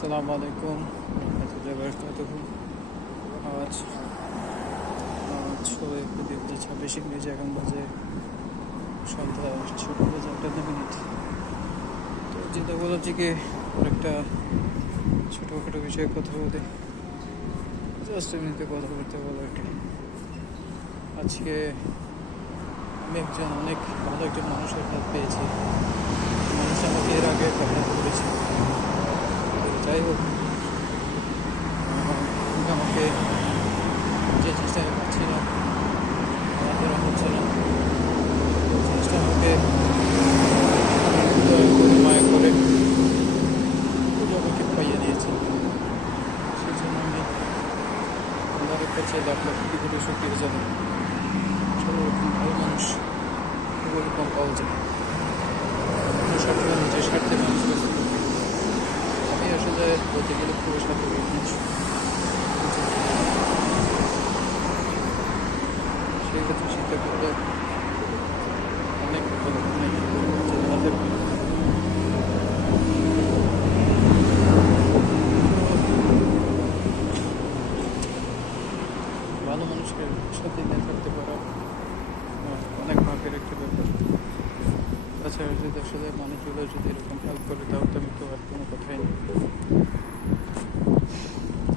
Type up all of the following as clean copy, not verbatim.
আসসালামু আলাইকুম রহমতুল্লাহি ওয়া বারাকাতুহু। আজ 6 এপ্রিল 2026 ইংরেজি এখন বাজে সন্ধ্যা 6:58। তো চিন্তা করলাম যে একটা ছোটোখাটো বিষয়ে কথা বলি, জাস্ট এমনিতে কথা বলতে বলো আর কি। আজকে আমি অনেক ভালো একজন মানুষের হাত পেয়েছি। মানুষ আমাকে এর আগে কথা বলেছে। যাই হোক, আমাকে যে জিনিসটা আমি পাচ্ছি না, আমার দ্বারা হচ্ছে না, ওই জিনিসটা আমাকে দয়া করে মায়া করে আমাকে পাইয়ে দিয়েছে। সেই জন্য আমি আল্লাহর কাছে লাখ লাখ কোটি শুকরিয়া জানাই। সর্বরকম ভালো মানুষ খুবই কম পাওয়া যায়। সবসময় নিজের স্বার্থে মানুষ ব্যস্ত থাকে। আমি আসলে বলতে গেলে খুবই স্বার্থপর মানুষ। সেই ক্ষেত্রে চিন্তা করলে অনেক ভালো হাতের ভালো মানুষের সাথে নিয়ে থাকতে পারা অনেক ভাগ্যের একটা ব্যাপার। তাছাড়া যদি আসলে মানুষগুলো যদি এরকম হেল্প করে, তাহলে তো আমি তো আর কোনো কথাই নেই।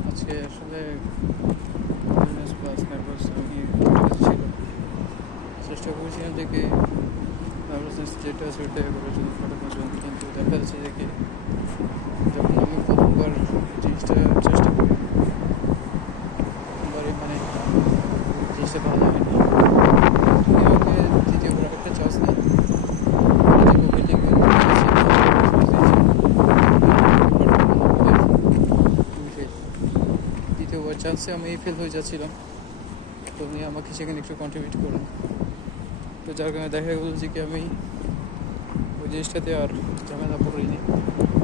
আজকে আসলে নার্ভাস আমি ছিল, চেষ্টা করেছিলাম যে নার্ভাসনেস যেটা আছে ওটা করার জন্য কাটানোর জন্য, কিন্তু দেখা যাচ্ছে যে যখন আমি প্রথমবার জিনিসটা চেষ্টা করি, প্রথমবারই জিনিসটা ভালো হয়নি। তুমি আমাকে দ্বিতীয়বার একটা চান্স নেই, দ্বিতীয়বার চান্সে আমি ফেল হয়ে যাচ্ছিলাম। তো উনি আমাকে সেখানে একটু কন্ট্রিবিউট করুন। তো যার কারণে দেখা গেল যে আমি ওই জিনিসটাতে আর ঝামেলা পড়িনি।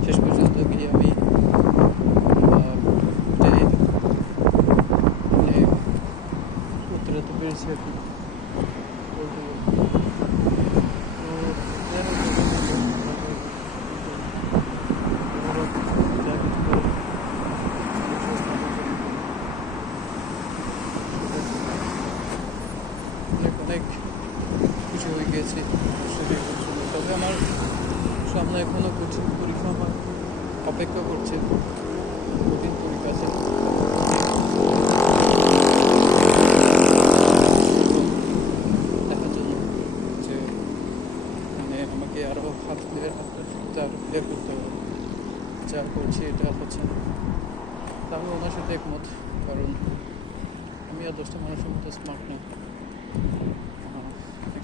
শেষ পর্যন্ত গিয়ে আমি উত্তরাতে পেরেছি আর কি বলতে গেলে। অনেক কিছু হয়ে গিয়েছে। তবে আমার সামনে এখনও কঠিন পরীক্ষা আমার অপেক্ষা করছে। কঠিন পরীক্ষা আছে দেখার জন্য যে আমাকে আরও ক্লিয়ার করতে হবে। যা করছি এটা হচ্ছে না। আমি ওনার সাথে একমত, কারণ আমি আর 10টা মানুষের মতো স্মার্ট না।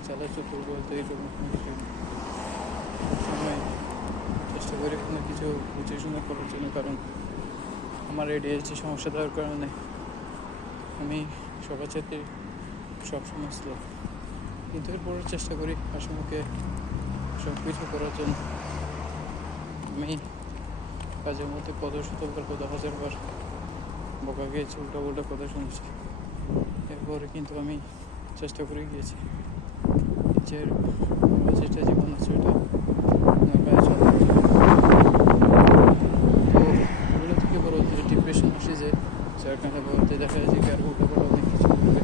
চালা চতুর বলতে এইরকম কোনো কিছু সবসময় চেষ্টা করি কোনো কিছু বুঝে শুনে করার জন্য, কারণ আমার ADHD সমস্যা থাকার কারণে আমি সবার চাইতে সবসময় স্লো, কিন্তু এরপরে চেষ্টা করি হাসিমুখে সব কিছু করার জন্য। আমি কাজের মধ্যে কত শতবার কত হাজারবার বকা গিয়েছি, উল্টা কথা শুনেছি, এরপরে কিন্তু আমি চেষ্টা করে গিয়েছি নিজের যেটা জীবন আছে ওটা চলার জন্য। তো ওগুলো থেকে বড় যে ডিপ্রেশন আসে যায়, যার কারণে বলতে দেখা যায় যে আর উল্টাপাল্টা অনেক কিছু করবে।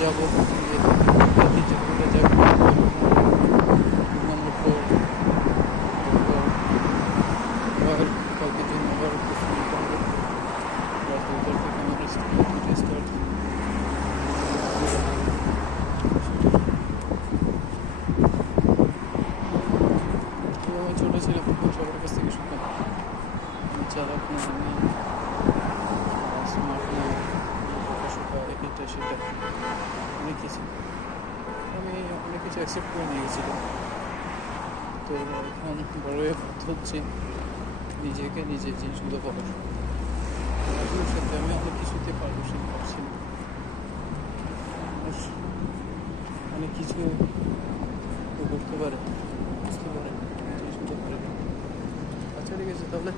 যাবো কালকের জন্য আবার আমি ছোটো ছিলাম তখন সবার কাছ থেকে শুনতাম আমি চালাক না, আমি স্মার্ট না, বোকা এটা সেটা অনেক কিছু আমি অনেক কিছু অ্যাকসেপ্ট করে নিয়ে গেছিলাম। তো এখন বড় হয়ে বাধ্য হচ্ছে নিজেকে নিজের জিনিসগুলো করার। এগুলোর সাথে আমি অনেক কিছুতে পারদর্শী পারছি না। অনেক কিছু করতে পারে, বুঝতে পারে, জিনিসগুলো পারে। আচ্ছা ঠিক আছে, তাহলে